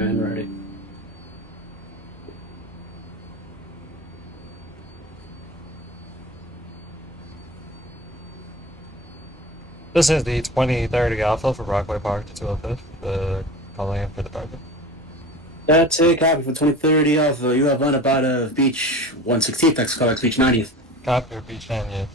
And ready. This is the 2030 Alpha for Rockaway Park to 205, calling in for the target. That's a copy for 2030 Alpha. You have landed out of Beach 116th, next call Beach 90th. Copy for Beach 90th.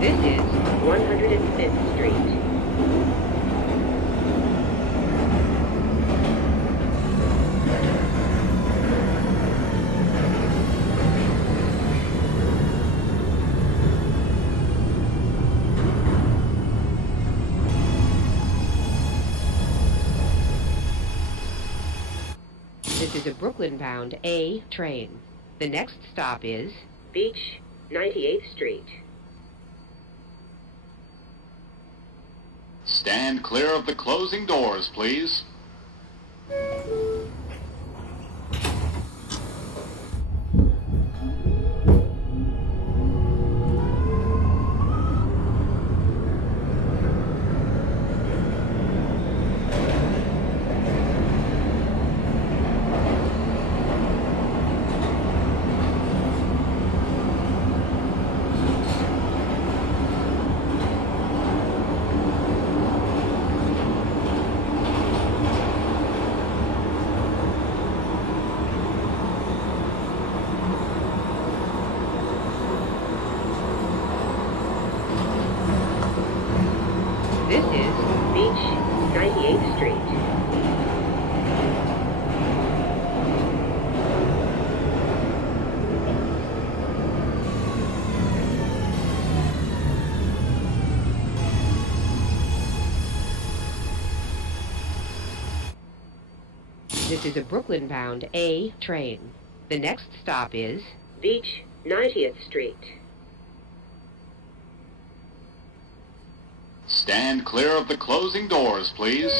This is 105th Street. This is a Brooklyn-bound A train. The next stop is Beach 98th Street. Stand clear of the closing doors, please. This is Beach 98th Street. This is a Brooklyn-bound A train. The next stop is Beach 90th Street. Stand clear of the closing doors, please.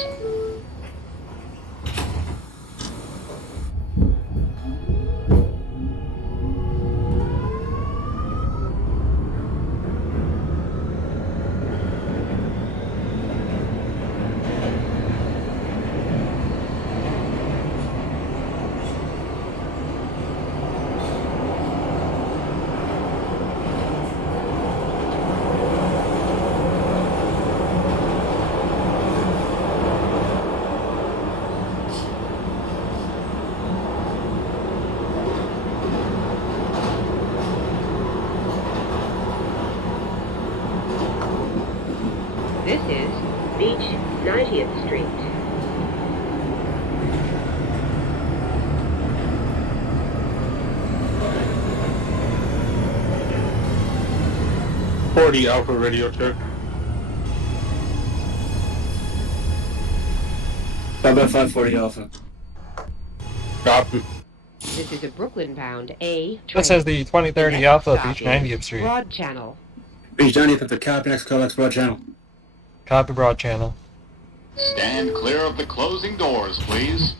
This is Beach 90th Street. Alpha radio check. About 540 Alpha. Copy. This is a Brooklyn-bound A train. This is the 2030 Next Alpha, stop Beach is 90th Street. Broad Channel. Beach 90th at the copy, next call Broad Channel. Copy Broad Channel. Stand clear of the closing doors, please.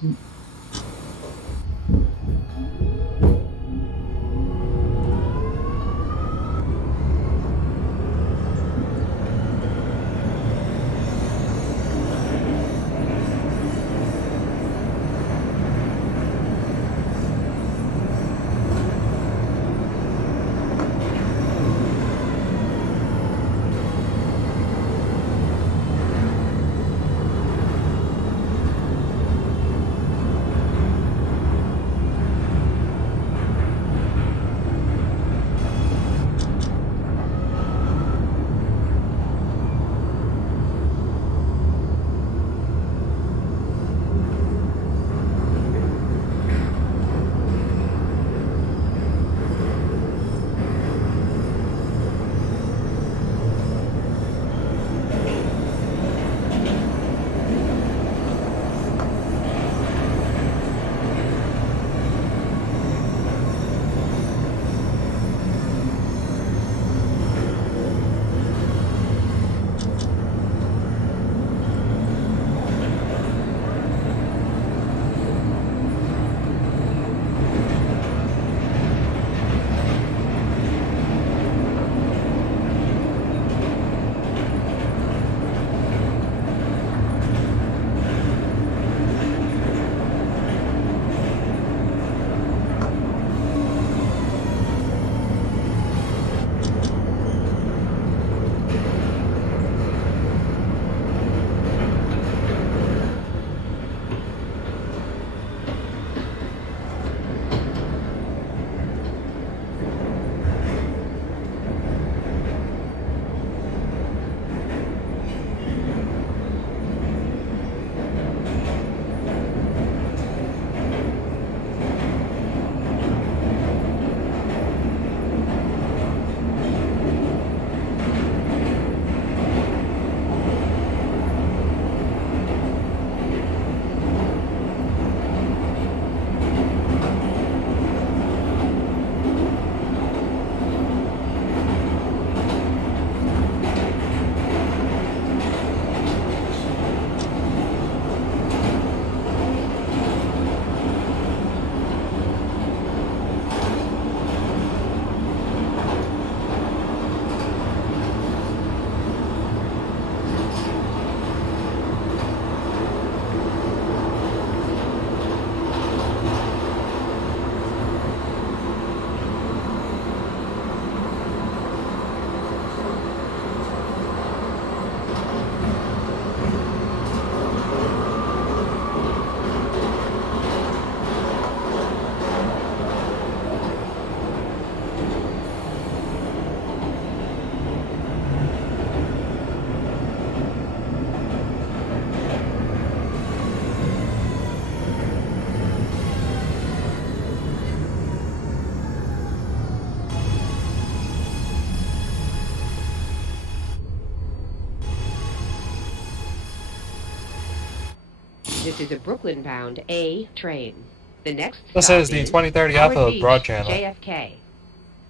This is a Brooklyn-bound A train. The next This stop is the is 2030 Howard Alpha Beach, Broad Channel. JFK.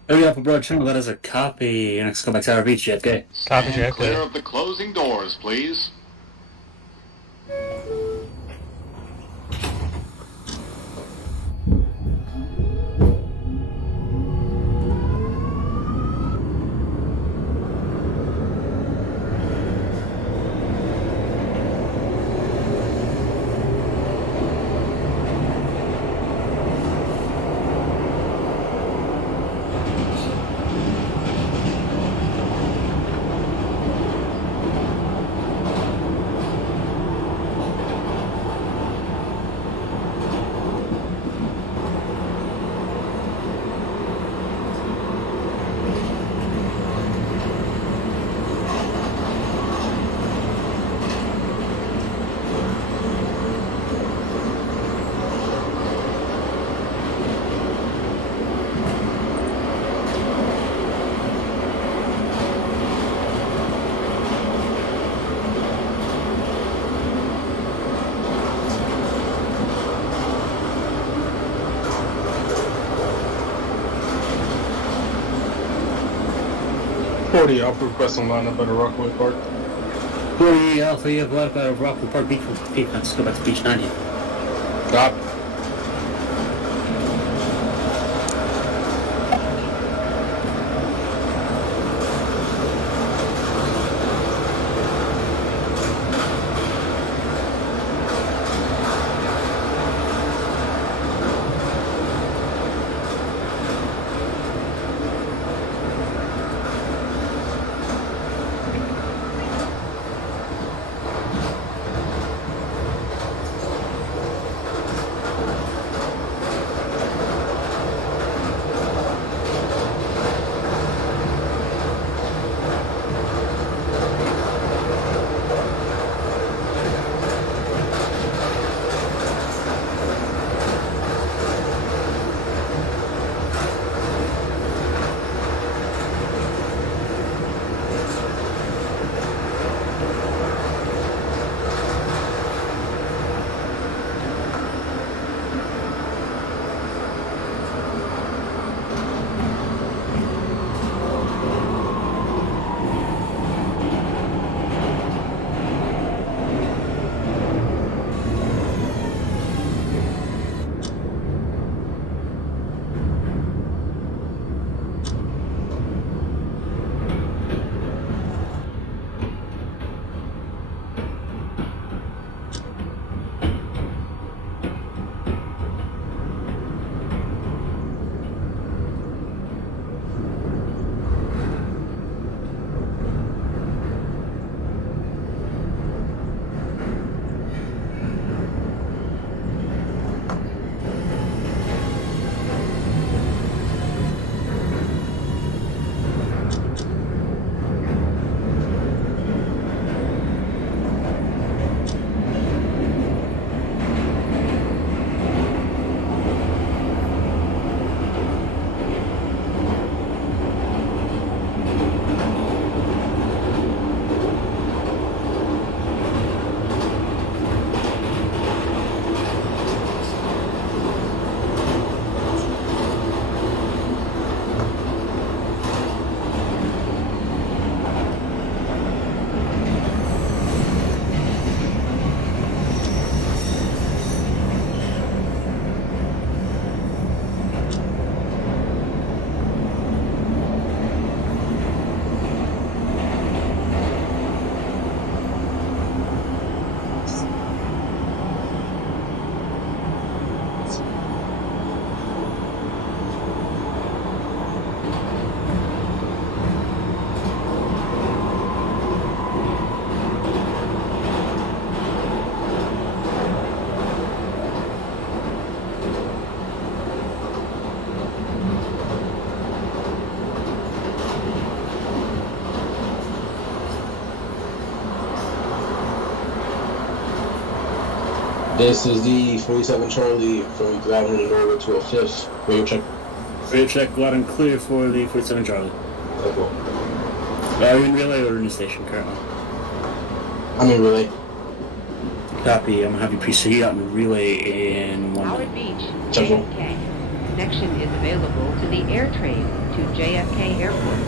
Area Alpha Broad Channel, that is a copy. Next, go back to our beach, JFK. Copy, Stand JFK. clear of the closing doors, please. Forty Alpha requesting lineup at a Rockaway Park. 40 Alpha, you have lined up out of Rockaway Park Beach 15. Let's go back to beach 90. Copy. This is the 47 Charlie from Glavin to Norwood-205. Radio check. Radio check, loud and clear for the 47 Charlie. Okay, cool. Are you in relay or in the station currently? I'm in relay. Copy. I'm gonna have you proceed out and relay in 1 Howard minute. Beach, Central. JFK. Connection is available to the air train to JFK Airport.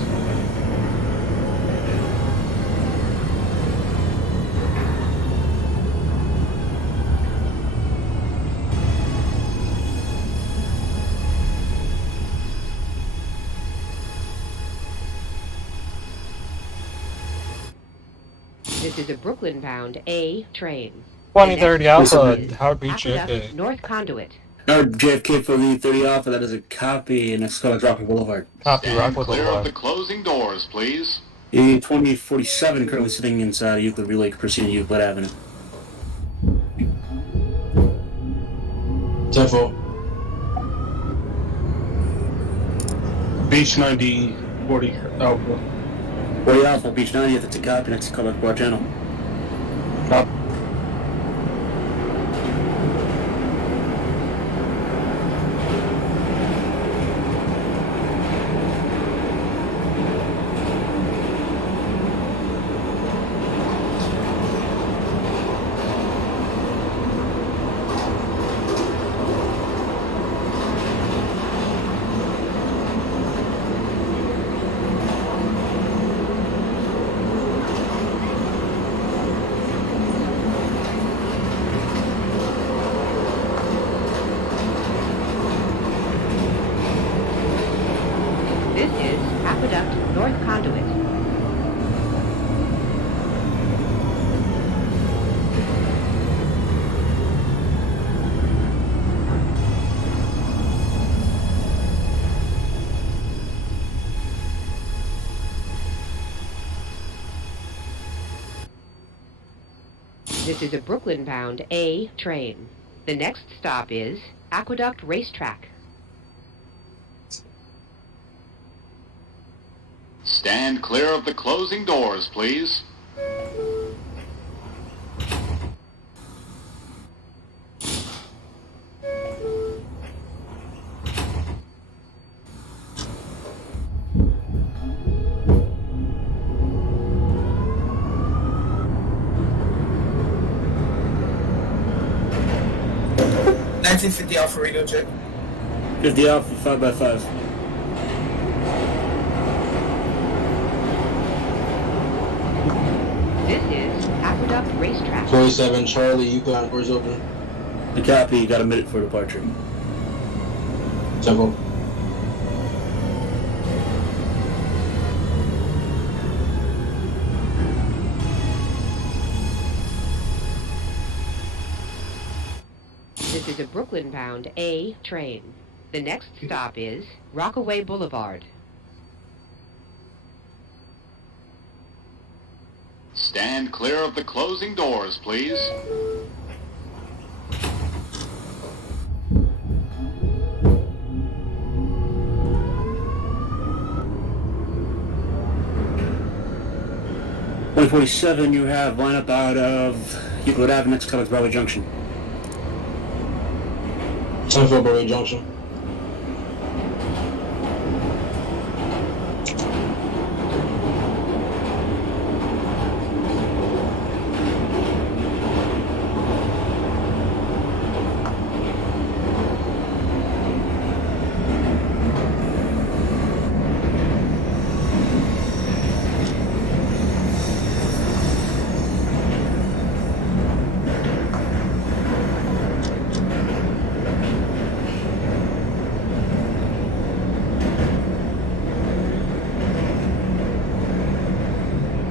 This is a Brooklyn-bound A train. 2030 Alpha, Is Howard Beach, Aqueduct JFK. North Conduit. JFK for the 30 Alpha. That is a copy. Next call is Rockaway Boulevard. Copy, Stand Rockwood clear of Boulevard. the closing doors, please. The 2047 currently sitting inside Euclid Relay, proceeding to Euclid Avenue. 10-4. Beach 90, 40 Alpha. 40 Alpha, Beach 90, that's a copy. Next call back broad channel. Copy. This is Aqueduct North Conduit. This is a Brooklyn-bound A train. The next stop is Aqueduct Racetrack. Stand clear of the closing doors, please. Alpha radio check. 50 Alpha, 5x5. This is Aqueduct Racetrack. 47 Charlie, Yukon, doors open. The copy, you got a minute for departure. 10-4. This is a Brooklyn-bound A train. The next stop is Rockaway Boulevard. Stand clear of the closing doors, please. .47, you have lineup out of Euclid Avenue, next call is Broadway Junction. 10-4 Broadway Junction.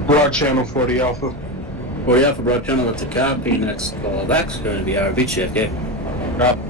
Broad channel 40 Alpha. 40 Alpha, broad channel, that's a copy. Next call back's going to be our beach JFK. Copy.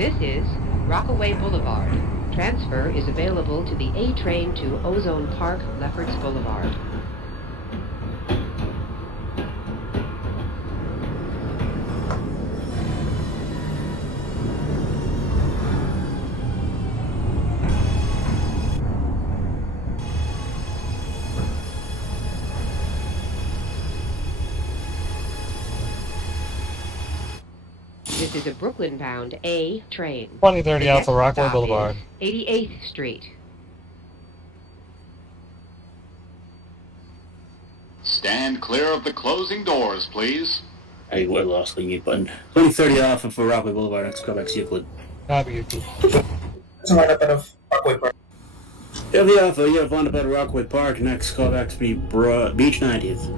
This is Rockaway Boulevard. Transfer is available to the A train to Ozone Park, Lefferts Boulevard. This is a Brooklyn-bound A train. 2030 The Alpha next Rockaway stop Boulevard. is 88th Street. Stand clear of the closing doors, please. I lost the mute button. 2030 Alpha for Rockaway Boulevard, next callback Euclid. Copy you. It's a lineup out of Rockaway Park. Yeah, the Alpha, you have lined up at Rockaway Park, next callback to be Beach 90th.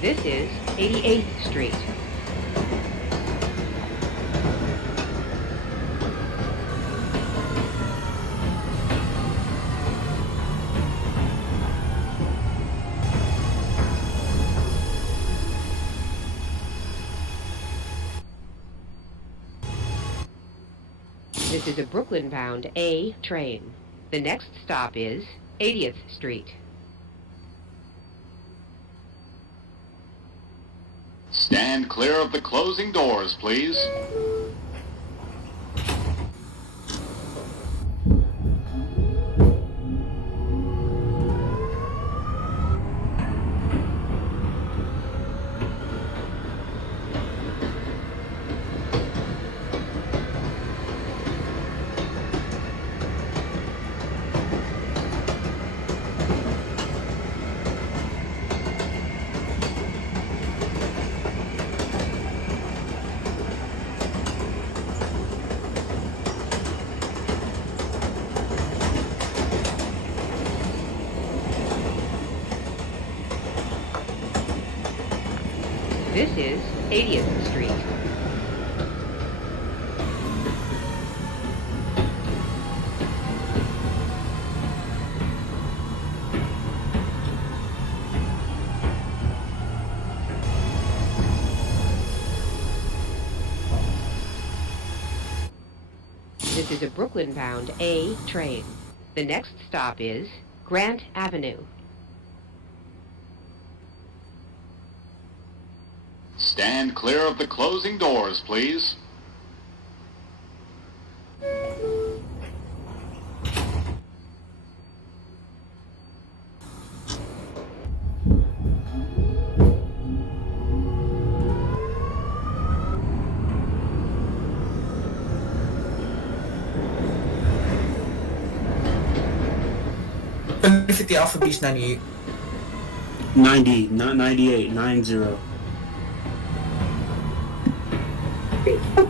This is 88th Street. This is a Brooklyn-bound A train. The next stop is 80th Street. Stand clear of the closing doors, please. This is 80th Street. This is a Brooklyn-bound A train. The next stop is Grant Avenue. Stand clear of the closing doors, please. The Alpha Beach 98. 90, not 98, 90.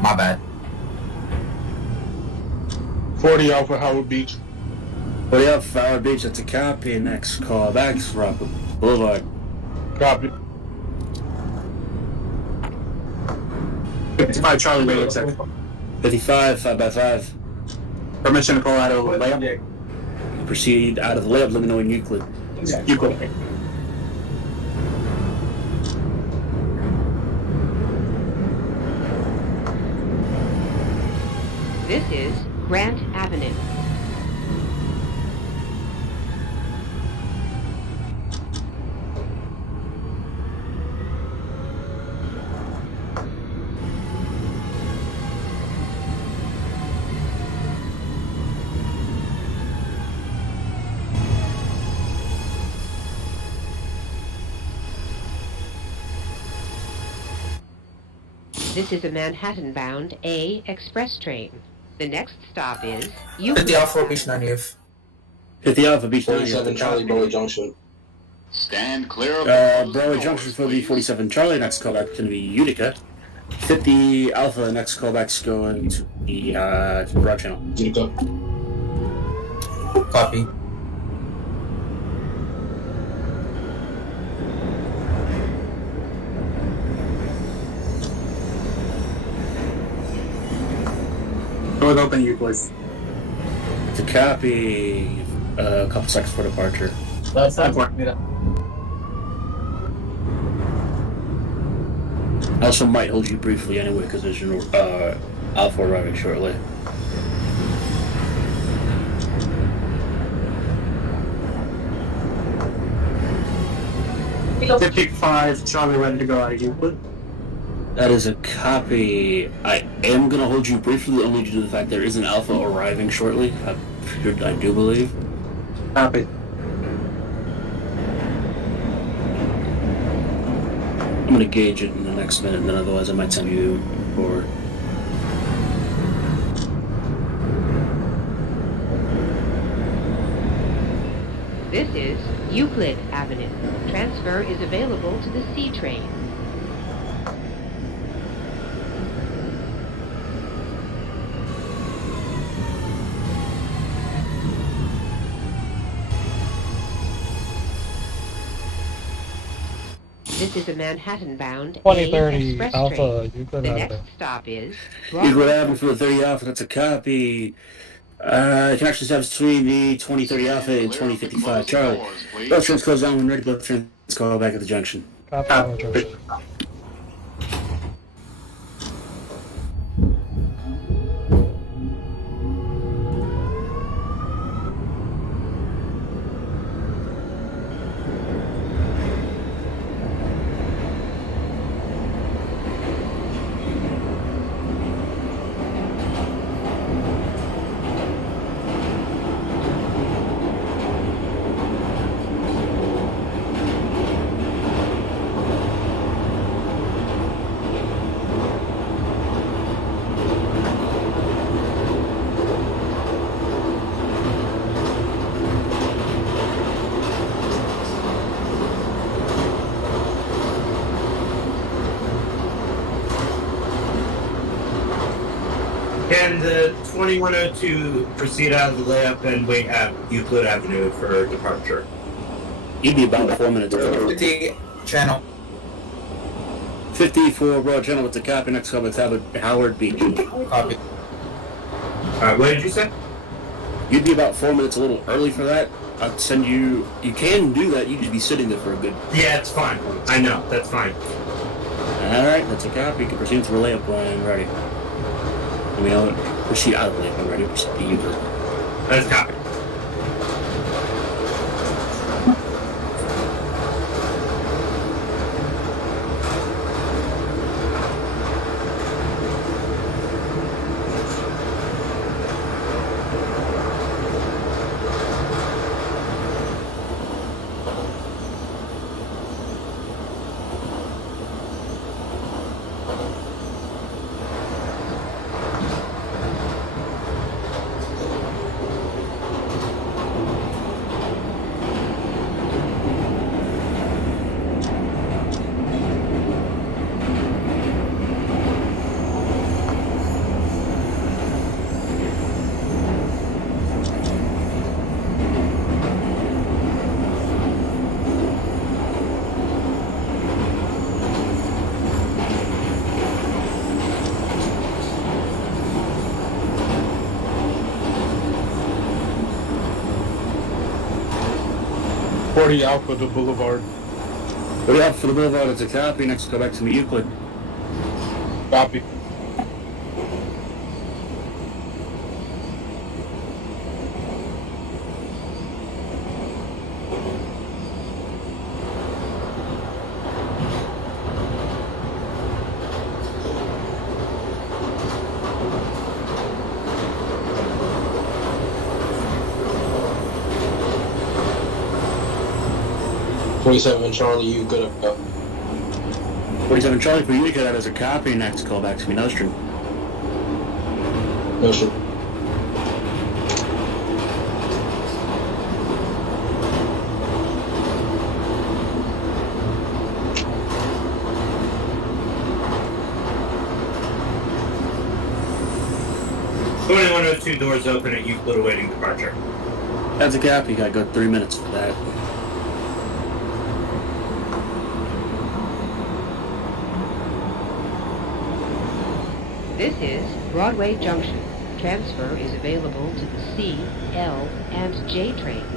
My bad. 40 Alpha Howard Beach. 40 Alpha Howard Beach, that's a copy. Next callback is Rockaway Boulevard. Copy. 55 Charlie Radio Check. 55, 5x5. Permission to pull out of layup? Proceed out of the layup, let me know in Euclid. Euclid. This is Grant Avenue. This is a Manhattan-bound A express train. The next stop is 50 Alpha Beach 90th. 50 Alpha Beach 90th. 47 Charlie Bowie Junction. Stand clear of the closing Broadway doors, Junction for the please. 47 Charlie. Next callback is going to be Utica. 50 Alpha. Next callback's going to the Broad Channel. Utica. Copy. Doors open, you please. To copy. A couple seconds for departure. That's that for me. I also might hold you briefly anyway because there's an Alpha arriving shortly. Pick 5, Charlie ready to go out of Euclid. That is a copy. I am going to hold you briefly only due to the fact there is an Alpha arriving shortly. I do believe. Copy. I'm going to gauge it in the next minute, and then otherwise I might send you forward. This is Euclid Avenue. Transfer is available to the C train. This is a Manhattan-bound 2030 express Alpha train. Euclid The Avenue. next stop is Euclid Avenue for the 30 Alpha. That's a copy. Connection stops between the 2030 Alpha and 2055 Charlie. Both trains close down when ready. Both trains call back at the junction. Copy on the junction. Can the 2102 proceed out of the layup and wait at Euclid Avenue for departure? You'd be about 4 minutes. 50 channel. 50 for Broad Channel with the copy. Next call with Howard Beach. Copy. Alright, what did you say? You'd be about 4 minutes a little early for that. I'd send you. You can do that. You'd just be sitting there for a good. Yeah, it's fine. I know, that's fine. Alright, that's a copy. You can proceed to the layup when ready. We know proceed out of the layup when ready. Proceed to Euclid. That's copy. Alpha to Boulevard. 40 Alpha for the Boulevard. It's a copy. Next, go back to meet Euclid. Copy. Charlie, you good up? 47 Charlie for Utica. That is a copy. Next, call back to me Nostrum. Motion. 2102 doors open at Euclid awaiting departure. That's a copy. I got 3 minutes for that. This is Broadway Junction. Transfer is available to the C, L, and J trains.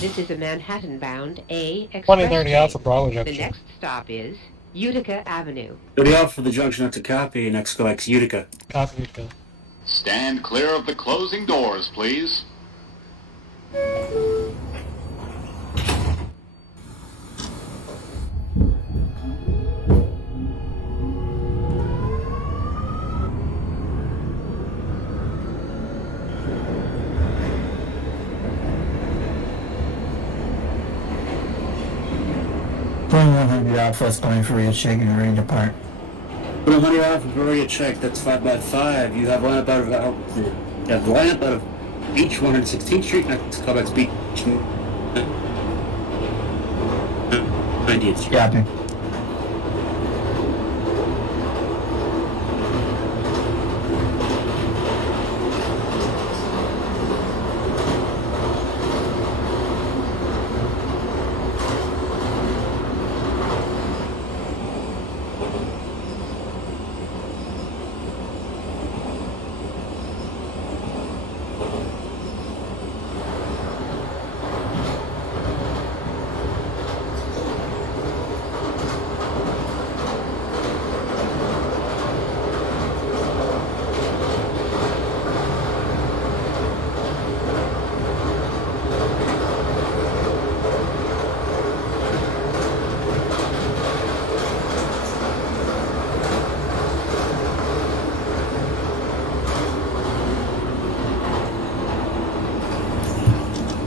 This is a Manhattan-bound A express 2030 train. Alpha Bravo The Junction. next stop is Utica Avenue. 30 off for the junction. That's a copy. Next go back to Utica. Copy Utica. Stand clear of the closing doors, please. Alpha is going for your check and ready to depart. 100 off. We've already checked. That's 5 by 5. You have lineup out of each 116th Street. Next call back to Beach 90th Street. Copy.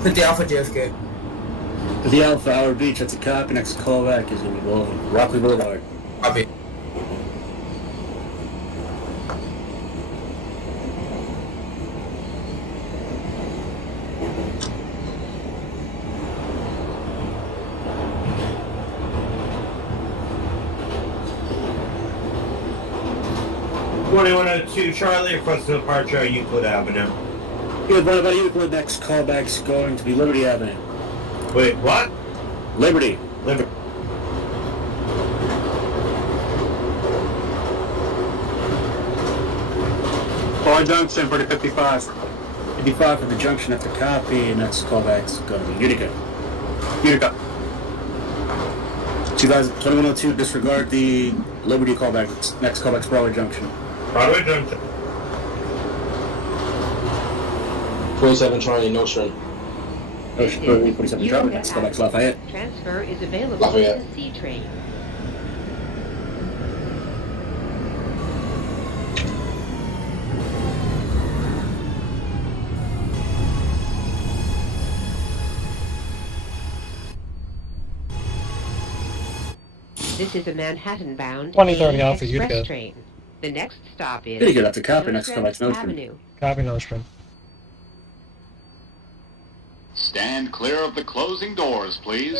With the Alpha JFK. For the Alpha Hour Beach, that's a copy. Next call back is going to be Rockaway Boulevard. Copy. Charlie, request departure at Euclid Avenue. Good, what about Euclid? Next callback's going to be Liberty Avenue. Wait, what? Liberty. Liberty. Boy Junction for the 55. 55 for the junction. That's a copy. And next callback's going to be Utica. Utica. 2102, disregard the Liberty callback. Next callback's Broadway Junction. Broadway Junction. 47 Charlie, no string. Ocean 47 Charlie. Next callback's Lafayette. Transfer is available Lafayette. to the C train. This is a Manhattan-bound 2030 A Alpha express Utica. train. The next stop is Utica, that's a copy. Next Hillcrest callback's Nostrand. Avenue. Copy Nostrum. Stand clear of the closing doors, please.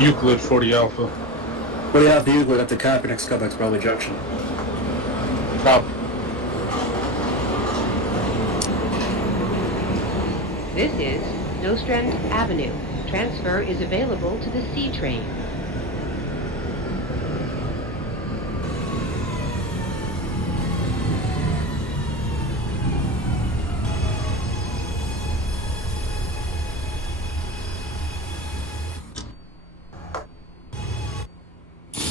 Euclid 40 Alpha. 40 Alpha Euclid at the copy next callback to Broadway Junction. Copy. This is Nostrand Avenue. Transfer is available to the C train.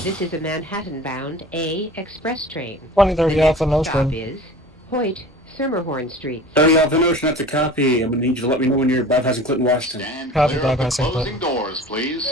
This is a Manhattan-bound A express train. 2030 The Alpha next stop Nostrum. is Hoyt, Schermerhorn Street. 30 Alpha Notion, that's a copy. I'm going to need you to let me know when you're bypassing Clinton, Washington. Stand Copy, clear of the bypassing closing doors, please.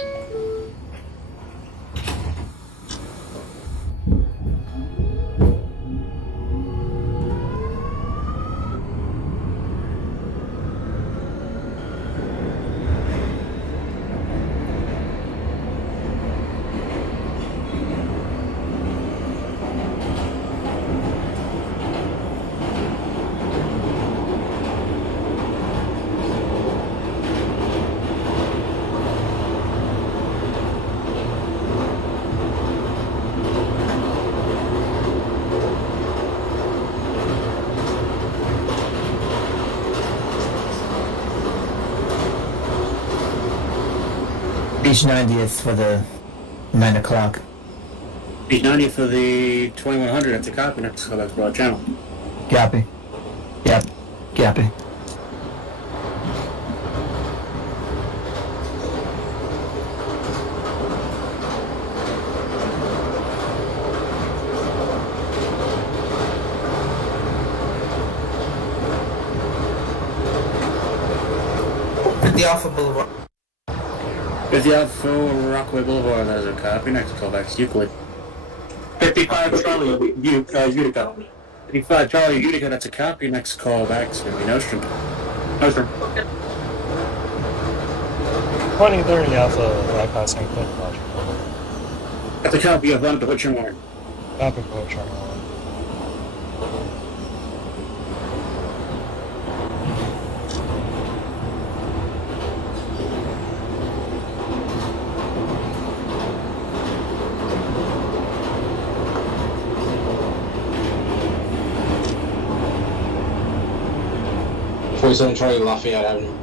Beach 90th for the 9 o'clock. Beach 90 for the 2100, that's a copy next callback to Broad Channel. Copy. Yep. Copy. The Alpha Boulevard. 50 Alpha Rockaway Boulevard, that's a copy next callback to Euclid. 55 Charlie, Utica. 55 Charlie Utica, that's a copy next callback is going to be Nostrum. Nostrum. 2030 Alpha bypassing Clinton, Washington. That's a copy of London to Butcher Warren. Copy for Terminal. Charlie Lafayette Avenue.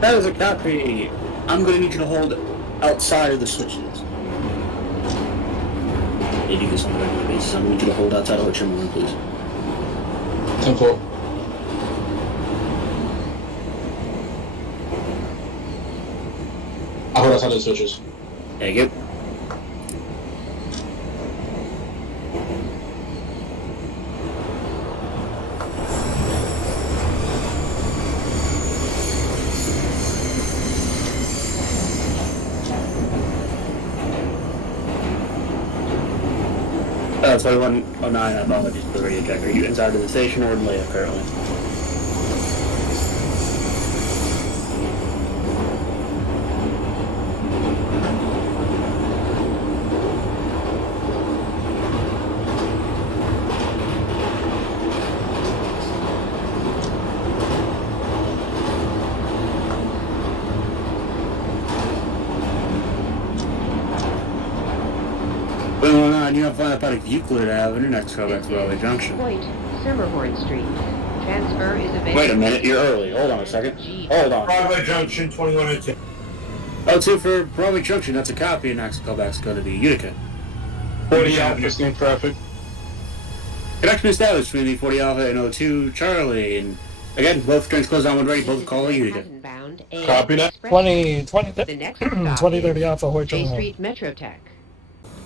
That is a copy. I'm going to need you to hold outside of the switches. They do this on a regular basis. I'm going to need you to hold outside of the terminal, please. 10-4. I hold outside of the switches. There you go. Oh, 2109, apologies for the radio check. Are you inside of the station or in layup currently? You have find out Euclid Avenue next call back to Broadway Junction. Hoyt, Schermerhorn Street. Transfer is available. Wait a minute, you're early. Hold on a second. Hold on. Broadway Junction, 2102. 02 for Broadway Junction, that's a copy, and next callback's going to be Utica. 40 Alpha, steam traffic. Connection established between the 40 Alpha and 02 Charlie, and again, both trains closed on 1 ready, both call Utica. Manhattan-bound A Copy that. Express 2030 The next stop 2030 is Alpha Hoyt J Terminal. Street Metrotech.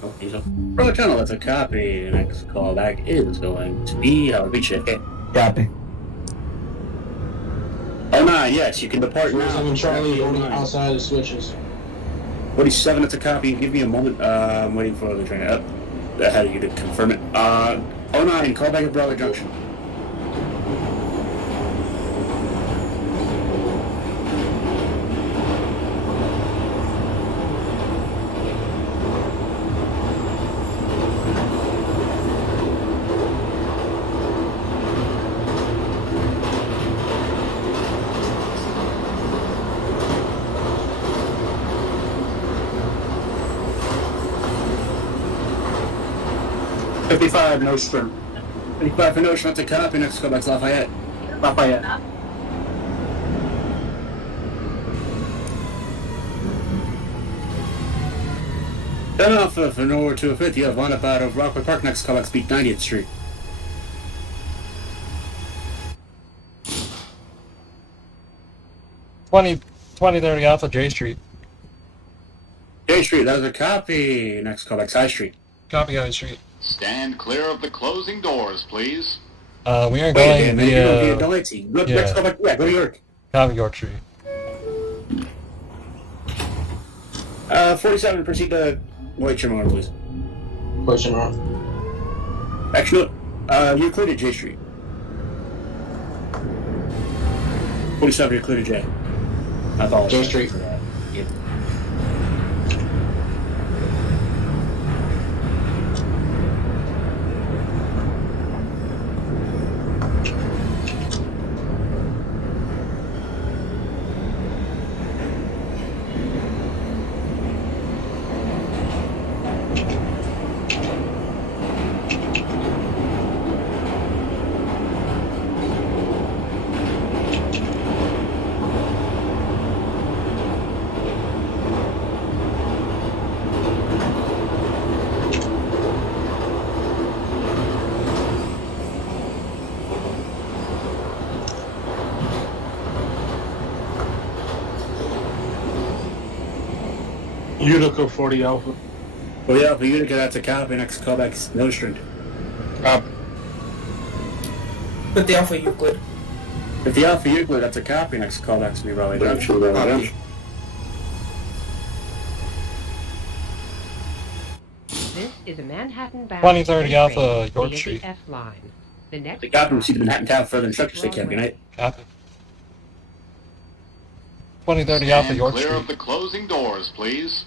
Okay, so Broadway Channel, that's a copy, and next callback is going to be Beach okay. Copy. 09, yes, you can depart now. 47 Charlie holding outside of the switches. 47, it's a copy. Give me a moment. I'm waiting for the train up ahead of you to confirm it. 09, call back at Broadway Junction. 55, Nostrum. 55 for Notion, that's a copy. Next call back to Lafayette. Lafayette. Then off for Norwood-205, you have one up out of Rockaway Park. Next call back to Beat 90th Street. Twenty 30 Alpha J Street. J Street, that is a copy. Next call back High Street. Copy High Street. Stand clear of the closing doors, please. We are Wait, going man, you're going via via Delancey. Go, yeah. Next call back, yeah, go to York. copy York Street. 47, proceed to White Tremont, please. Question mark. Actually, you're clear to J Street. 47, you're clear to J. I apologize. J Street. for that. Yep. Utica 40 Alpha. Oh yeah, for Utica, that's a copy. Next call back is Nostrand. With the Alpha Euclid. If the Alpha Euclid, that's a copy. Next call back to me, Raleigh Junction. Copy. This is a Manhattan-bound 2030 Alpha train York via Street. the F line. The next The copy stop received in Manhattan Town further instructions. Take care. Good night. Copy. 2030 Alpha Stand York clear Street. of the closing doors, please.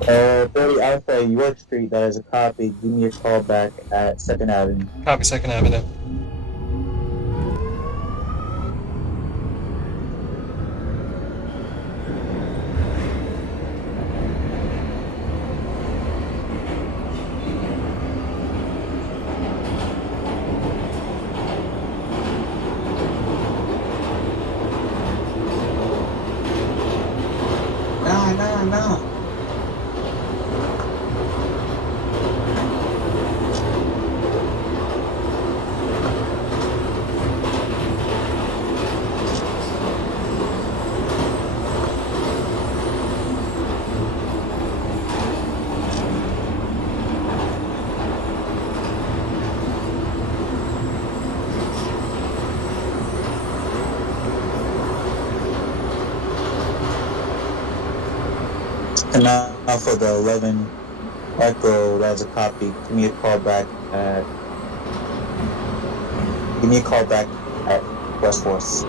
30 Alpha York Street, that is a copy. Give me a call back at 2nd Avenue. Copy 2nd Avenue. No. And now for the 11 Echo, that's a copy. Give me a call back at West Force.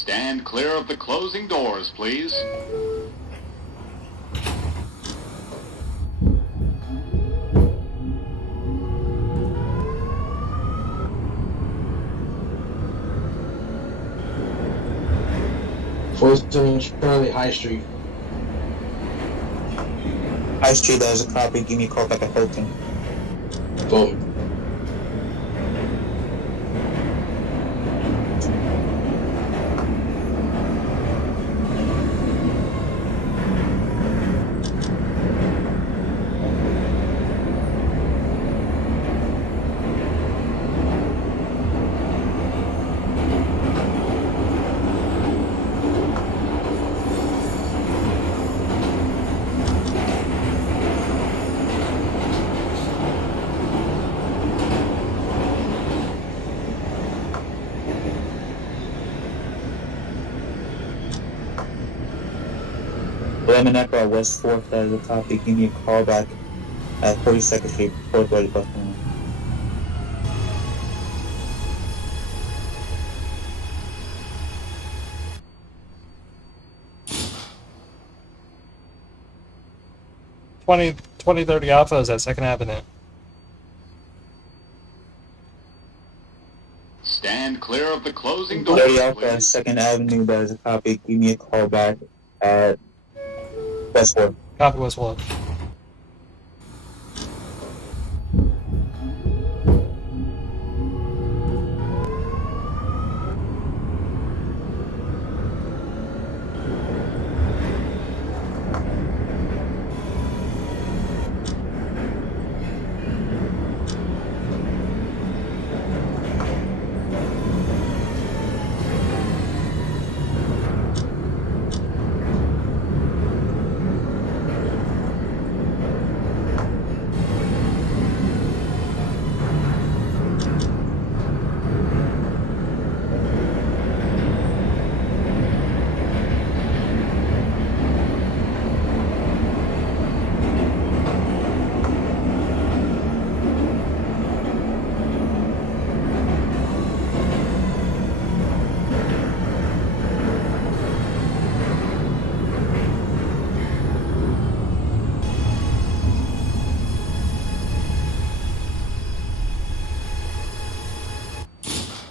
Stand clear of the closing doors, please. Charlie High Street. High Street, that is a copy. Give me a call back at Hilton. Boom. Lemon Echo at West 4th, that is a copy. Give me a call back at 42nd Street, 4th Way, Buffalo. Twenty 30 Alpha is at 2nd Avenue. Stand clear of the closing doors, 30 Alpha at please. 2nd Avenue, that is a copy. Give me a call back at West 4th. Copy West 1.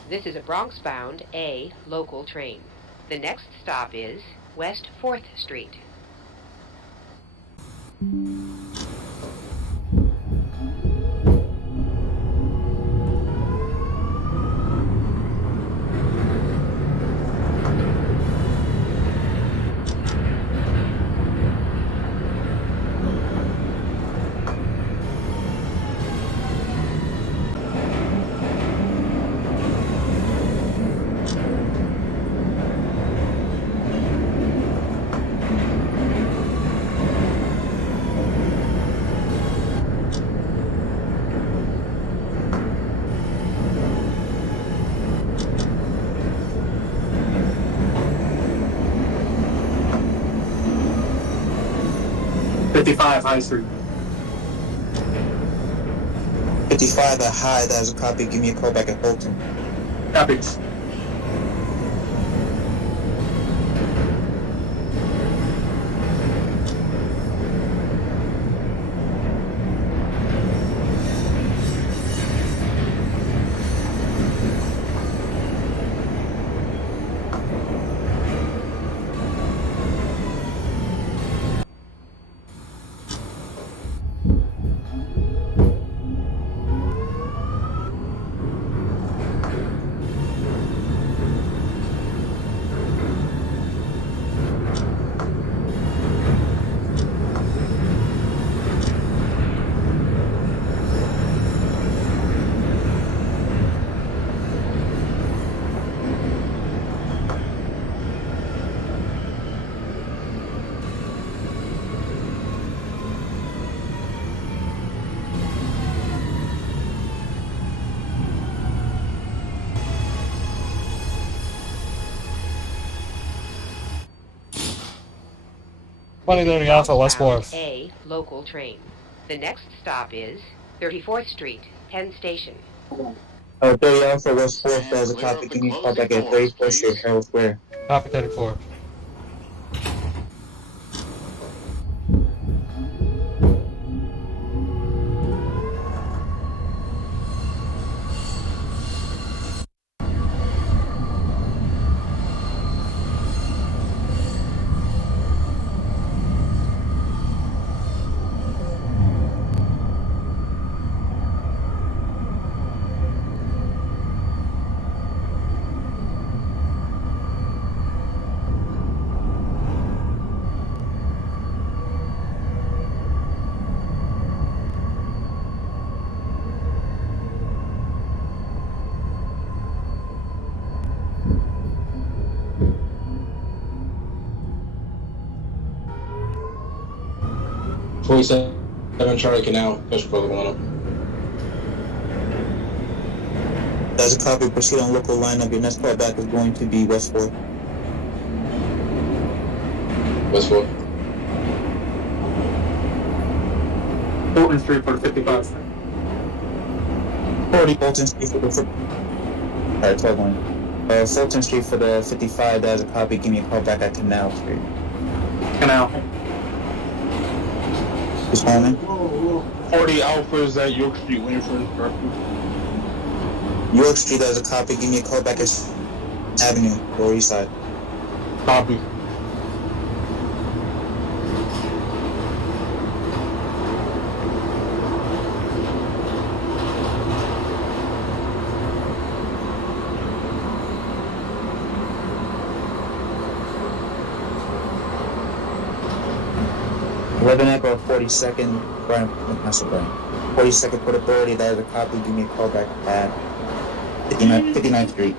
This is a Bronx-bound A local train. The next stop is West 4th Street. High Street. 55 at High, that is a copy. Give me a call back at Hilton. Copy. Twenty 30 Alpha West 4th. A local train. The next stop is 34th Street, Penn Station. 30 Alpha West 4th, that is a copy. Give me a call back at 34th Street, Harold Square. Copy 34. .47 Charlie Canal, special brother going up. As a copy, proceed on local lineup. Your next callback is going to be West 4th. West 4th. Fulton Street for the 55. 40 Fulton Street for the... Alright, 12 1. Fulton Street for the 55. That is a copy. Give me a call back at Canal Street. Canal. Who's calling? 40 Alphas at York Street, Winifred. York Street, that is a copy. Give me a call back at Avenue, Lower East Side. Copy. Echo 42nd, Brian, not Brian. 42nd Port Authority, that is a copy. Give me a call back at 59th Street.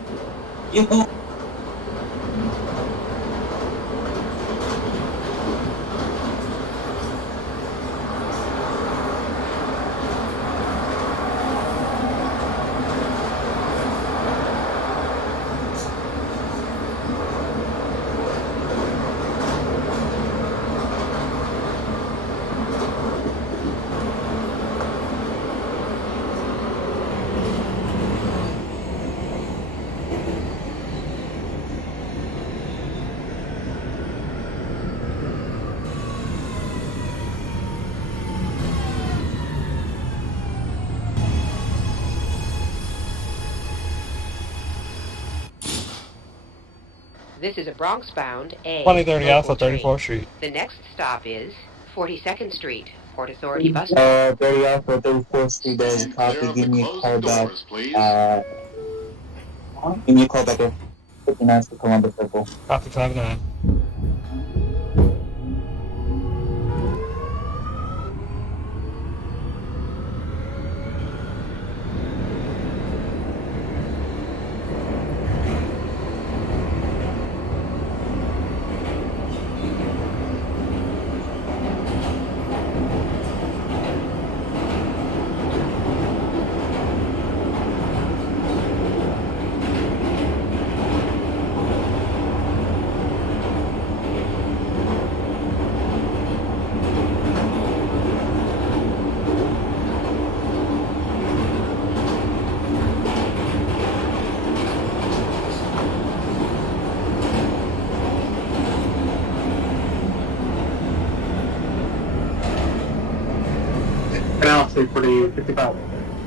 This is a Bronx-bound A. 2030 local Alpha, train. 34th Street. The next stop is 42nd Street, Port Authority bus stop. 30 Alpha, 34th Street, that is a Stand copy. clear of Give the me a closing call back doors, please. give me a call back at 59th for Columbus Circle. Copy 59. Canal Street for the 55.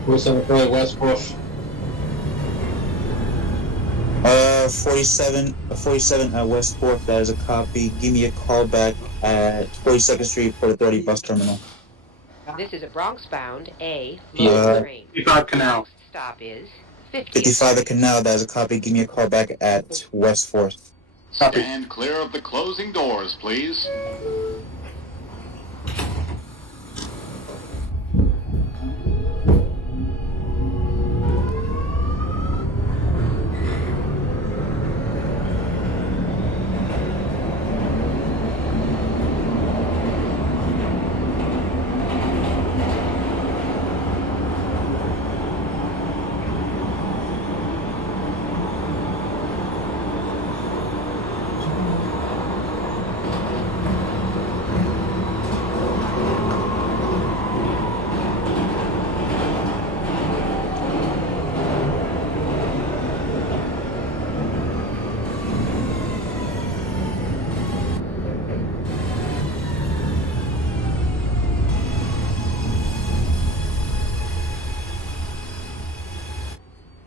47 Charlie West 4th. 47 at West 4th, that is a copy. Give me a call back at 42nd Street for the 30 bus terminal. This is a Bronx-bound A Yeah. local train. 55 Canal. Next stop is 50th 55 at Canal, that is a copy. Give me a call back at West 4th. Copy. Stand clear of the closing doors, please.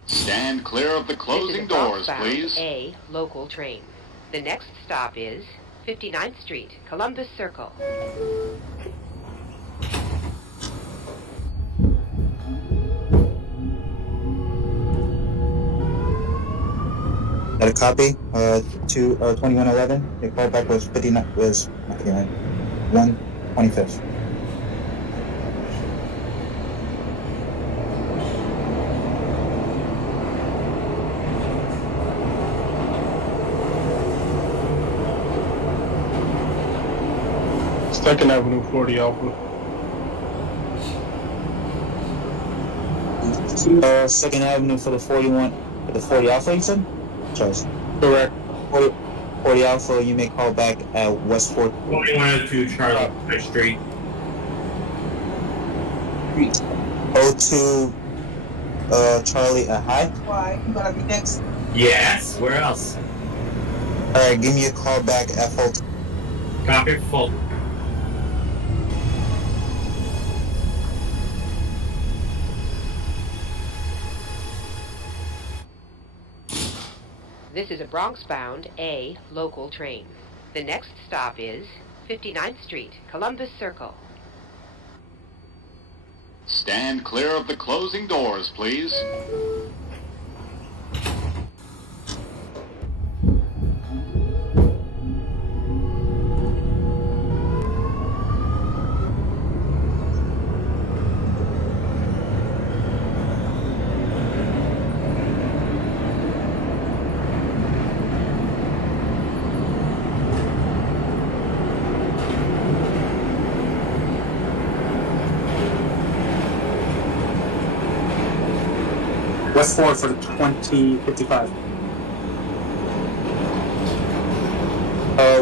Stand clear of the This is closing a doors, Bronx-bound please. A local train. The next stop is 59th Street, Columbus Circle. Got a copy? 2111. Your callback was 59, was not 59, 125th. Second Avenue, 40 Alpha. Second Avenue for the 41, for the 40 Alpha, you said? Charles. Correct. 40 Alpha, you may call back at West 4th. 2102 Charlie High Street. 02, Charlie, hi? Why? You gotta be next. Yes, where else? Alright, give me a call back at Fulton. Copy full. This is a Bronx-bound A local train. The next stop is 59th Street, Columbus Circle. Stand clear of the closing doors, please. West 4 for the 2055.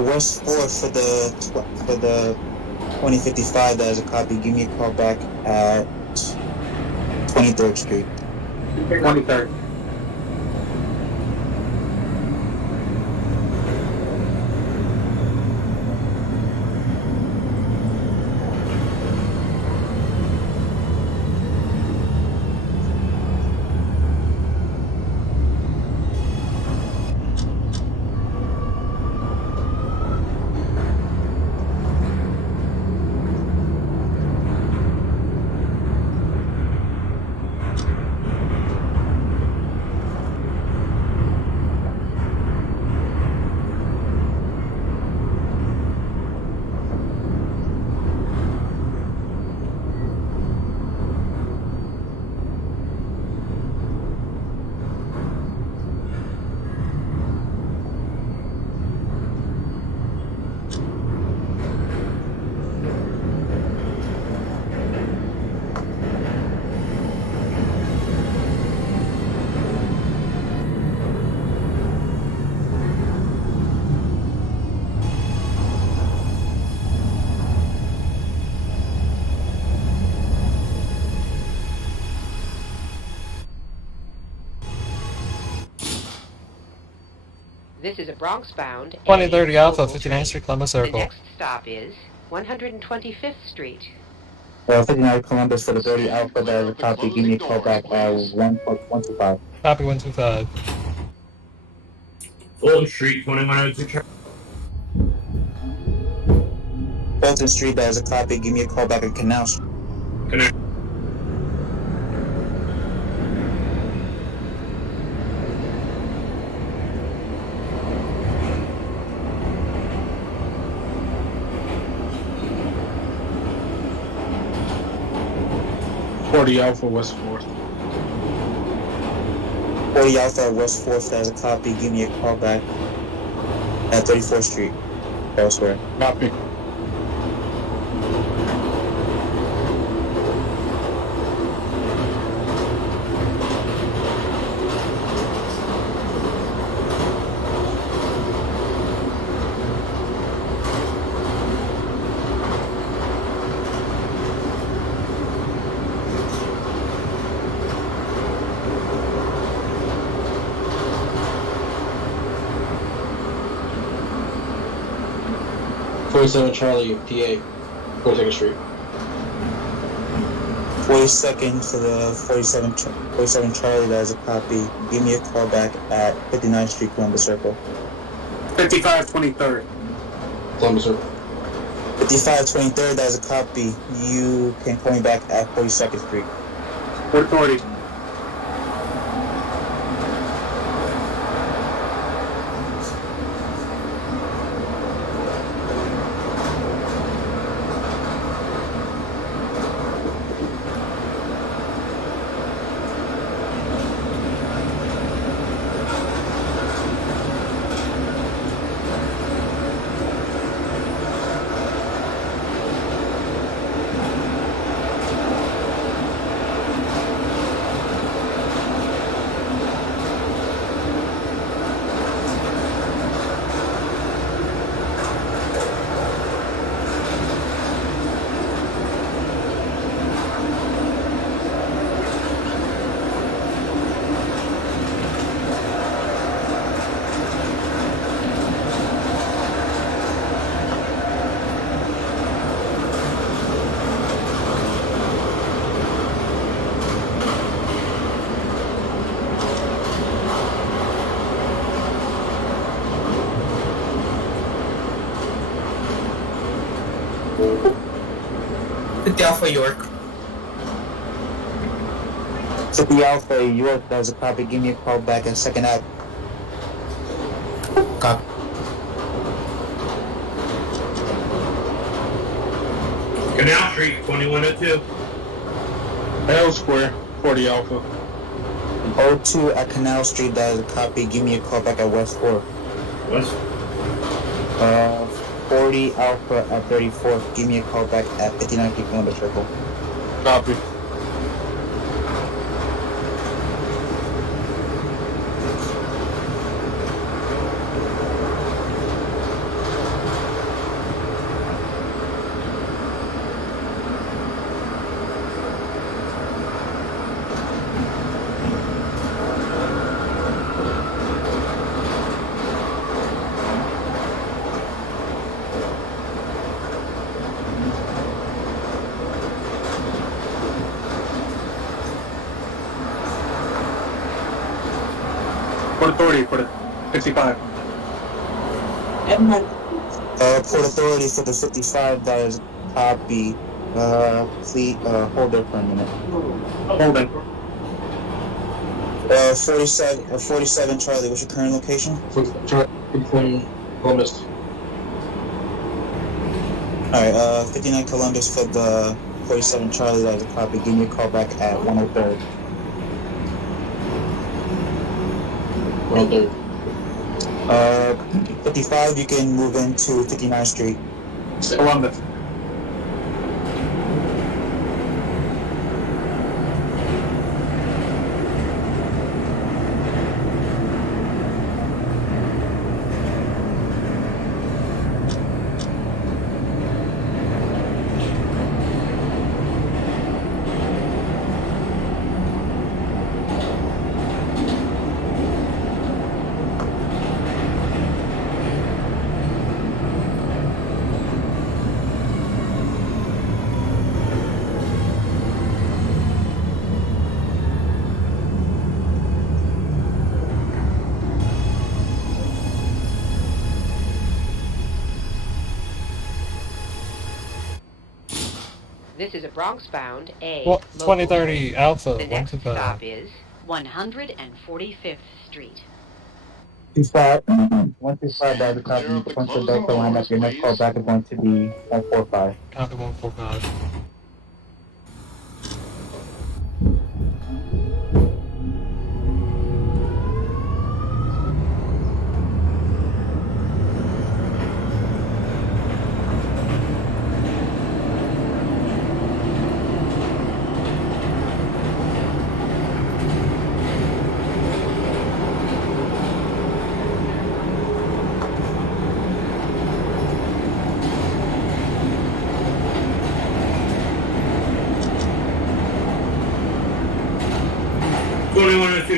West 4 for the 2055, that is a copy. Give me a call back at 23rd Street. 23rd. This is a Bronx-bound 2030 A Alpha, local 59th train. Street, Columbus The Circle. next stop is 125th Street. 59 Columbus for the 30 Alpha, that is a copy. Give me a call back at 125. Copy 125. Fulton Street, 2102 Charlie. Fulton Street, that is a copy. Give me a call back at Canal Street. Connect. Alpha, West 4th. 40 Alpha at West 4th, that is a copy. Give me a call back at 34th Street. Elsewhere. Copy. Charlie, PA, 42nd Street. 42nd for the 47 Charlie, that is a copy. Give me a call back at 59th Street, Columbus Circle. 55 23rd. Columbus Circle. 55 23rd, that is a copy. You can call me back at 42nd Street. Port Authority. With the Alpha York. 50 Alpha York, that is a copy. Give me a call back at 2nd Ave. Copy. Canal Street, 2102. L Square, 40 Alpha. 02 at Canal Street, that is a copy. Give me a call back at West 4. West. 40 Alpha at 34th. Give me a call back at 59 Street, Columbus Circle. Copy. Port Authority for the 55. Port Authority for the 55, that is a copy. Please, hold there for a minute. Holding. 47 Charlie, what's your current location? Columbus. Alright, 59 Columbus for the 47 Charlie, that is a copy. Give me a call back at 103rd. 103rd. 55, you can move into 59th Street. Columbus. This is a Bronx-bound A. Well, local 2030 train. Alpha, The next 125. stop is 145th Street. 125, that is a copy. You can punch the Delta line up. Your next call back is going to be 145. Copy 145.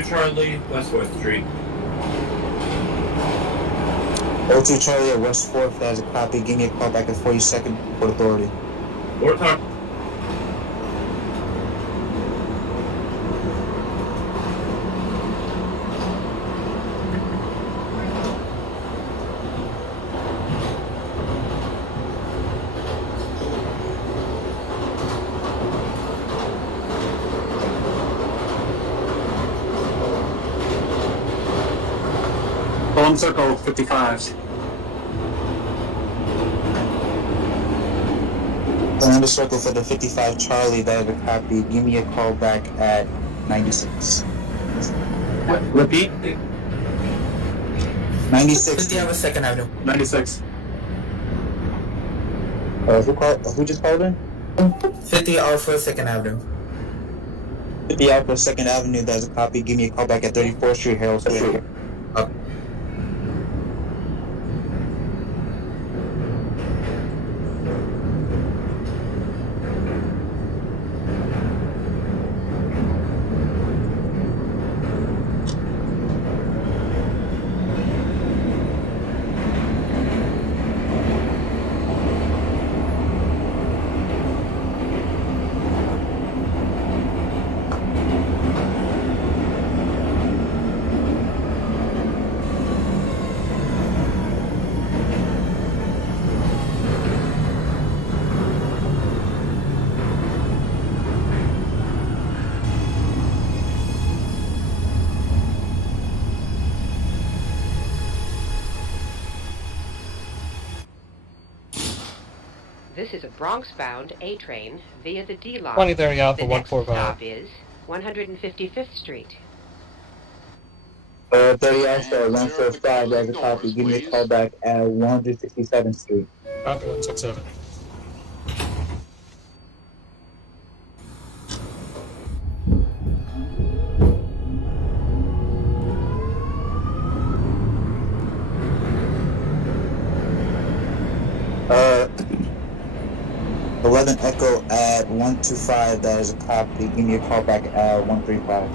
Charlie, West 4th Street. 02 Charlie at West 4th, that is a copy. Give me a call back at 42nd Port Authority. Port Authority. Columbus Circle 55. Columbus Circle for the 55 Charlie, that is a copy. Give me a call back at 96. Repeat. 96. 50 have a second avenue. 96. Who just called in? 50 Alpha Second Avenue. 50 Alpha 2nd Avenue, that is a copy. Give me a call back at 34th Street, Harold Street. Up. This is a Bronx-bound A train via the D line. 2030 Alpha The next 145. stop is 155th Street. 30 Alpha 145, that is a copy. Give me a call back at 167th Street. Copy 167. Uh, 11 Echo at 125, that is a copy. Give me a call back at 135.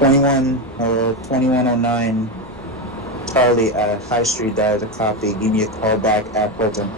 #21 or 2109 Charlie at High Street, that is a copy. Give me a call back at Fulton.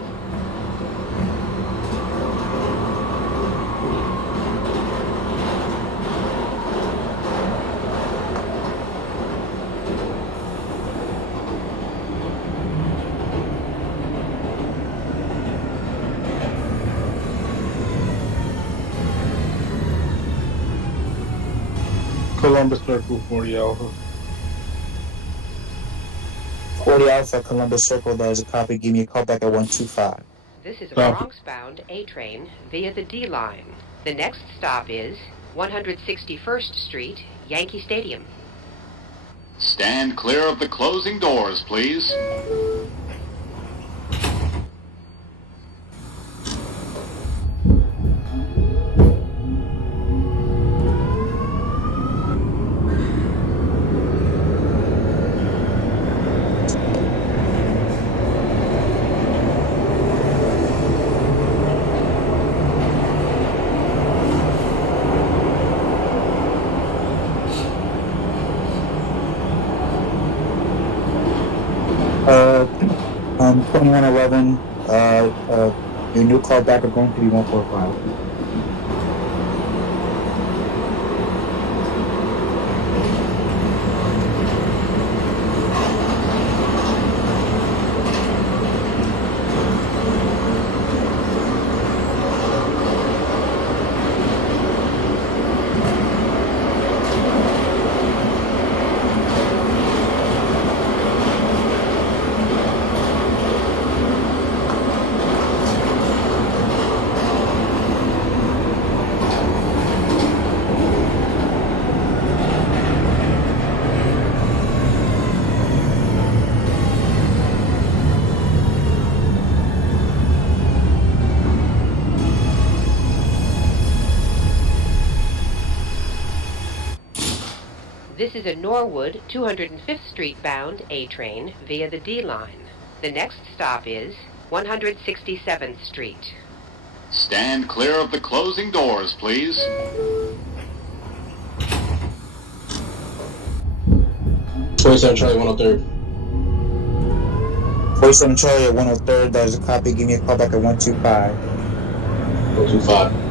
Columbus Circle 40 Alpha. 40 Alpha Columbus Circle, that is a copy. Give me a call back at 125. This is a Copy. Bronx-bound A train via the D line. The next stop is 161st Street, Yankee Stadium. Stand clear of the closing doors, please. Uh, 2111, your new call back are going to be 145. This is a Norwood 205th Street bound A train via the D line. The next stop is 167th Street. Stand clear of the closing doors, please. 27 Charlie 103rd. 47 Charlie at 103rd, that is a copy. Give me a call back at 125. 125.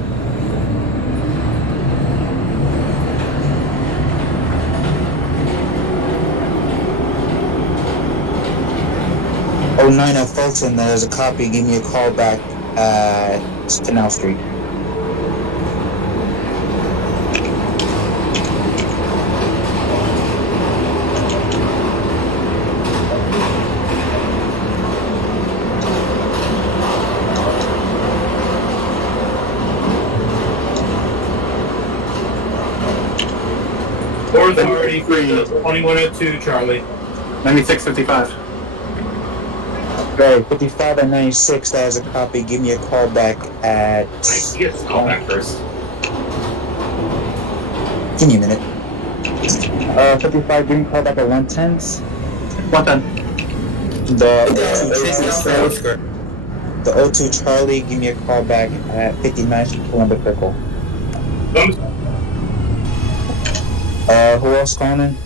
09 at Fulton, there's a copy. Give me a call back at Canal Street. Or authority for the 2102, Charlie. 9655. Okay, 55 at 96, there's a copy. Give me a call back at... You get to call back first. Give me a minute. 55, give me a call back at 110. 110. The O2 Charlie, give me a call back at 59th Columbus Circle. Who else calling?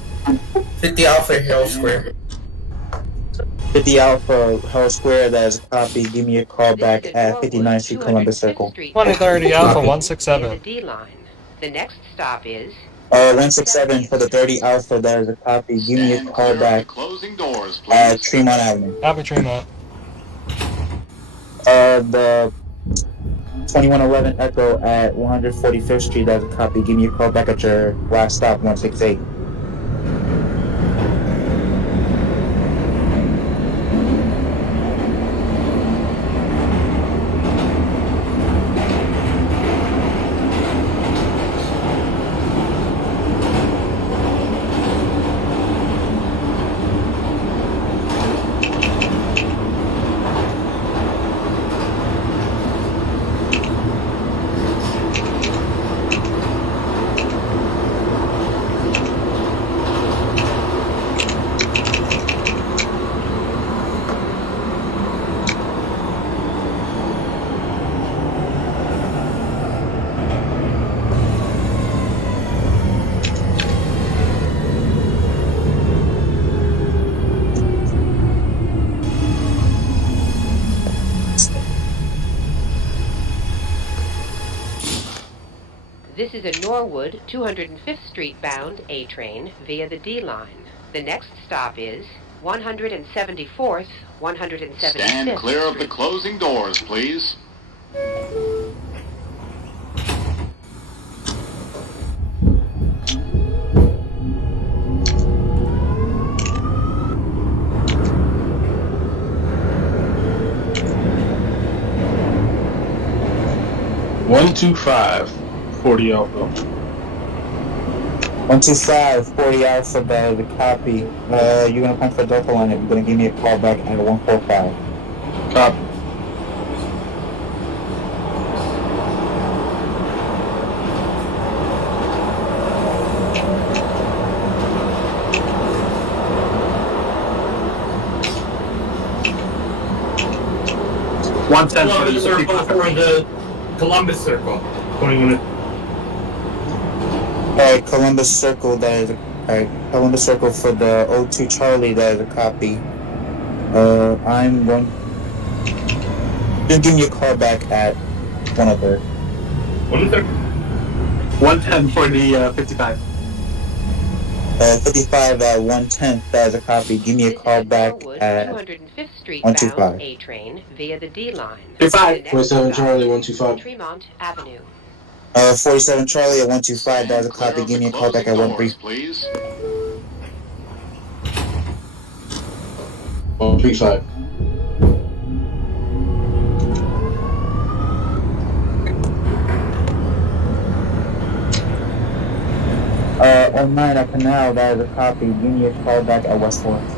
50 Alpha Hill Square. 50 Alpha Hell Square, there's a copy. Give me a call back at 59th Street Columbus Circle. 2030 Alpha 167. The D line. The next stop is 167 for the 30 Alpha, there's a copy. Give me a Stand call clear of back the closing doors, at please. Tremont Avenue. Happy Tremont. The 2111 Echo at 145th Street, there's a copy. Give me a call back at your last stop, 168. This is a Norwood 205th Street bound A train via the D line. The next stop is 174th, 175th Stand clear of the Street. closing doors, please. One, 2, 5, 40 Alpha. 125, 40 Alpha, there's a copy. You're gonna come for Delta Line. You're gonna give me a call back at 145. Copy. Columbus Circle for the Columbus Circle. 21. Alright, Columbus Circle, that is alright, Columbus Circle for the O2 Charlie, that is a copy. I'm going... Just give me a call back at 103rd. 110 for the 55. 55 at 110th, that is a copy. Give me a call back Norwood at 205th Street 125. bound A train via the D line. 55. 47 Charlie, 125. Tremont Avenue. 47 Charlie at 125, that is a Stand copy. clear Give of me a the call back at closing 13. doors, please. 135. On 9 at Canal, that is a copy. Give me a call back at West 4th.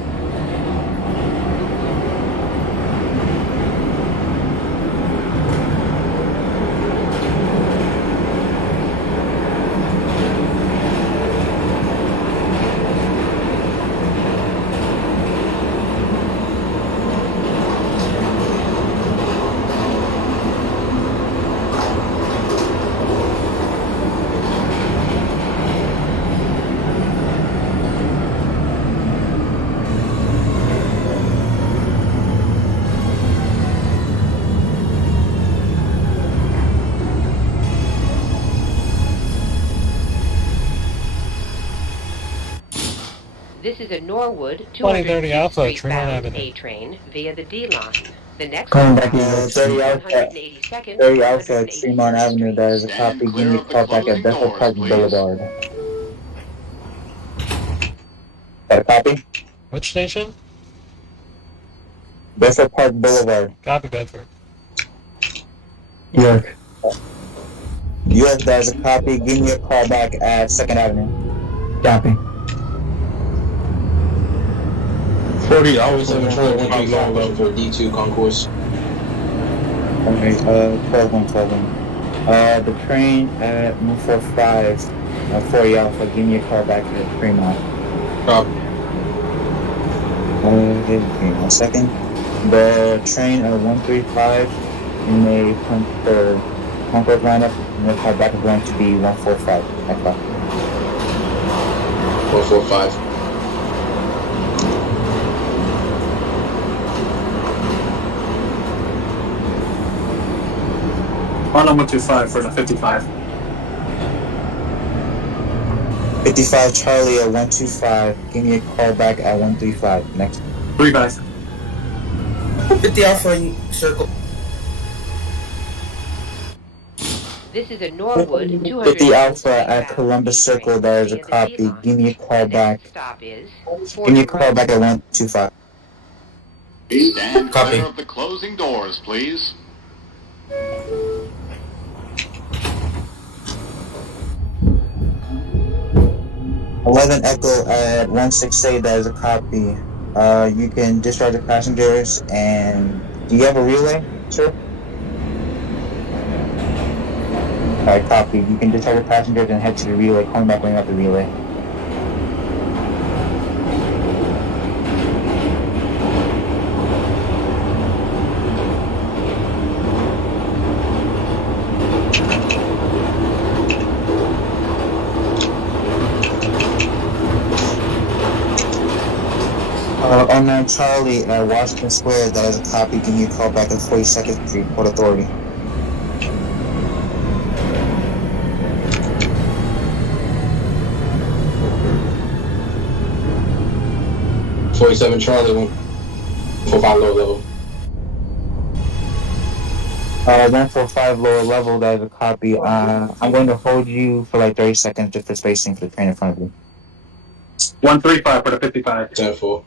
is a Norwood 2030 205 Alpha, Street Tremont bound Avenue. A train via the D line. The next Coming stop back is 30 Alpha, 182nd, 30 Alpha at 182nd Tremont Avenue. Street. That is a Stand copy. Give clear me a of the call back at closing Bethel doors, Park please. Boulevard. Got a copy? Which station? Bethel Park Boulevard. Copy, Bedford. York. York, that is a copy. Give me a call back at 2nd Avenue. Copy. 40 Alpha 47 Charlie 135 looking for D2 concourse. Okay, 12-1. The train at 145, 40 Alpha. Give me a call back at Fremont. Copy. Give me 1 second. The train at 135 in a concourse lineup. And the call back is going to be 145. 145. On 125 for the 55. 55 Charlie at 125. Give me a call back at 135. Next. 3 guys. 50 Alpha circle. This is a Norwood 200 50 Alpha at Columbus Circle. That is a copy. Give me a call back. Stop is Give me a call back at 125. Stand Copy. clear of the closing doors, please. Eleven Echo at 168. That is a copy. You can discharge the passengers. And do you have a relay, sir? Alright, copy. You can discharge the passengers and head to the relay. Call me back when you're at the relay. On 9 Charlie at Washington Square, that is a copy. Give me a call back at 42nd Street, Port Authority. .47 Charlie 145 lower level. 145 lower level, that is a copy. I'm going to hold you for like 30 seconds just for spacing for the train in front of you. 135 for the 55. 10-4.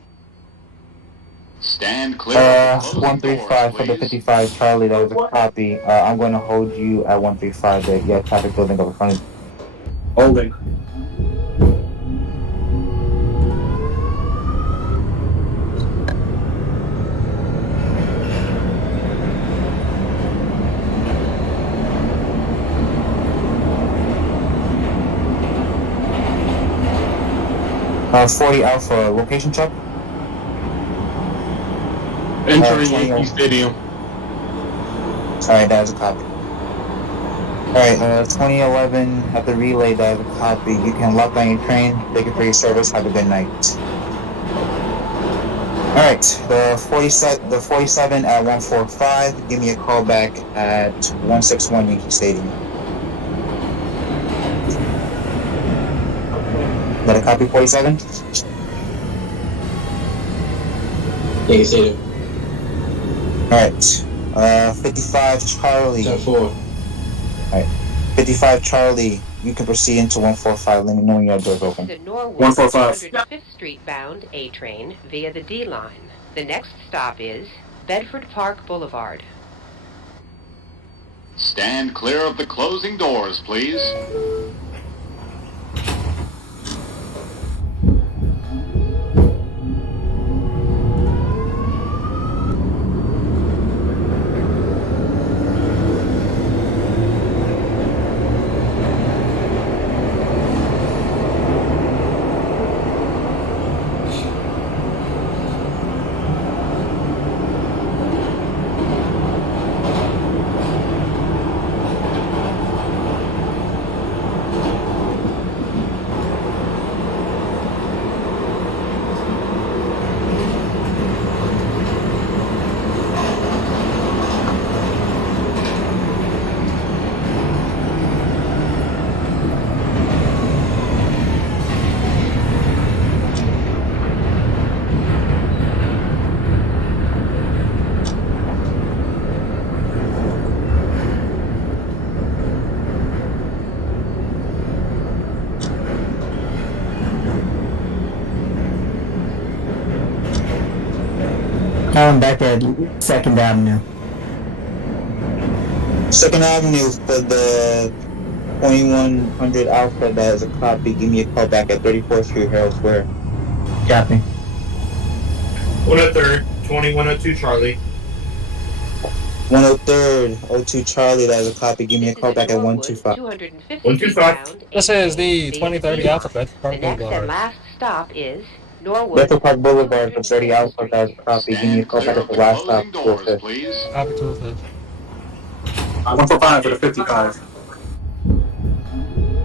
Stand clear of the closing 135 doors, for the please. 55 Charlie, that was a copy. I'm going to hold you at 135. You have traffic building up in front of you. Holding. Uh, 40 Alpha, location check. Entering 20 Yankee Stadium. Sorry, that is a copy. Alright, 2011 at the relay, that is a copy. You can lock down your train. Thank you for your service. Have a good night. Alright, the 47 at 145. Give me a call back at 161 Yankee Stadium. Got a copy, 47? Yankee Stadium. Alright, 55 Charlie. 10-4. Alright, 55 Charlie, you can proceed into 145. Let me know when your door's This open. is a Norwood 145. 205th Street bound A train via the D line. The next stop is Bedford Park Boulevard. Stand clear of the closing doors, please. Now I'm back at 2nd Avenue. 2nd Avenue for the 2100 Alpha, that is a copy. Give me a call back at 34th Street, Herald Square. Copy. 103rd, 2102 Charlie. 103rd, 02 Charlie, that is a copy. Give me a call back at 125. 125. This is the 2030 Alpha Bed The Park next and Boulevard. last stop is Norwood. Bedford Park Boulevard for 30 Alpha, that is a copy. Give me a Stand call clear back of at the the last stop. closing doors, please. Copy 205. 145 for the 55.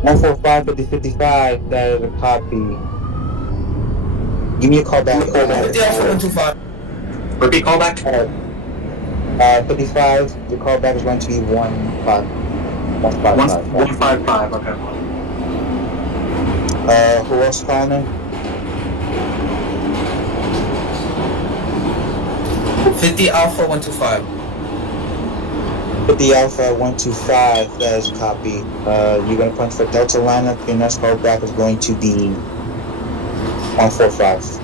145 for the 55, that is a copy. Give me a call back. 50 Alpha 125. Repeat callback. 55, the callback is going to be 155. 155, okay. Who else calling in? 50 Alpha 125. 50 Alpha 125, that is a copy. You're going to punch for Delta lineup. Your next callback is going to be 145.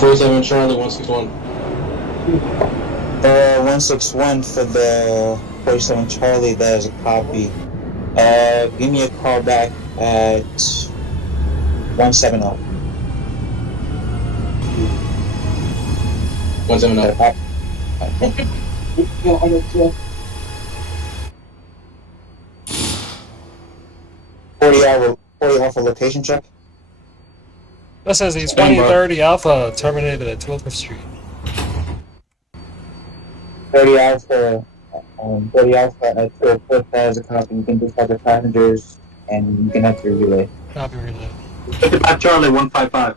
.47 Charlie 161. 161 for the 47 Charlie, that is a copy. Give me a call back at 170. 170. 40 Alpha location check. This is the 2030 Alpha terminated at 12th Street. 30 Alpha, 30 Alpha at 12th, that is a copy. You can dispatch the passengers and you can enter your relay. Copy relay. 55 Charlie, 155.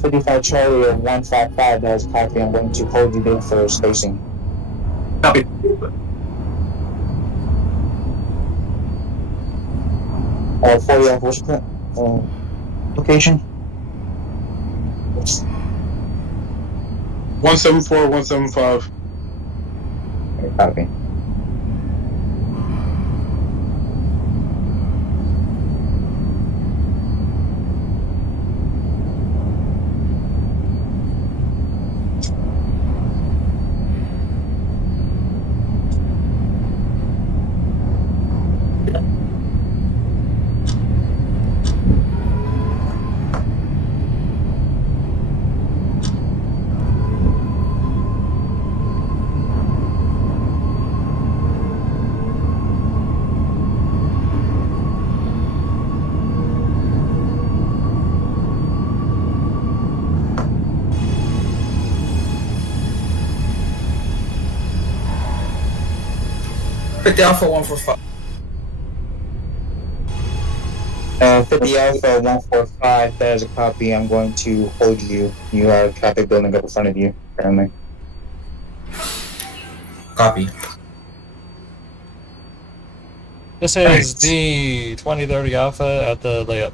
55 Charlie at 155, that is a copy. I'm going to hold you there for spacing. Copy. 40 Alpha, what's your location? 174, 175. Okay, copy. Alpha 145. 50 Alpha 145, that is a copy. I'm going to hold you. You are a traffic building up in front of you, currently. Copy. This is the 2030 Alpha at the layup.